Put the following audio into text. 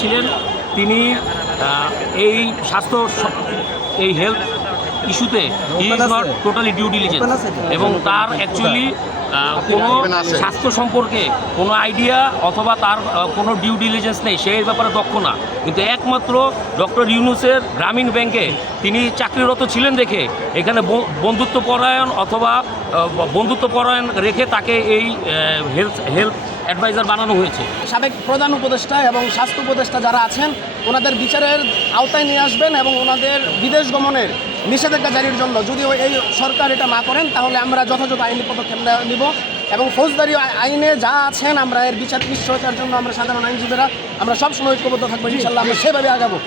ছিলেন তিনি এই স্বাস্থ্য এই হেলথ ইস্যুতে he is not totally due diligence এবং তার অ্যাকচুয়ালি কোনো স্বাস্থ্য সম্পর্কে কোনো আইডিয়া অথবা তার কোনো ডিউ ডিলিজেন্স নেই, সে এই ব্যাপারে দক্ষ না। কিন্তু একমাত্র ডক্টর ইউনূসের গ্রামীণ ব্যাংকে তিনি চাকরিরত ছিলেন দেখে এখানে বন্ধুত্বপরায়ণ অথবা বন্ধুত্বপরায়ণ রেখে তাকে এই হেলথ অ্যাডভাইজার বানানো হয়েছে। সাবেক প্রধান উপদেষ্টা এবং স্বাস্থ্য উপদেষ্টা যারা আছেন ওনাদের বিচারের আওতায় নিয়ে আসবেন এবং ওনাদের বিদেশ গমনের নিষেধাজ্ঞা জারির জন্য যদি এই সরকার এটা না করেন তাহলে আমরা যথাযথ আইনি পদক্ষেপ নিব এবং ফৌজদারি আইনে যা আছেন আমরা এর বিচার নিশ্চয়তার জন্য আমরা সাধারণ আইনজীবীরা আমরা সবসময় ঐক্যবদ্ধ থাকবো, ইনশাআল্লাহ আমরা সেভাবে আগাবো।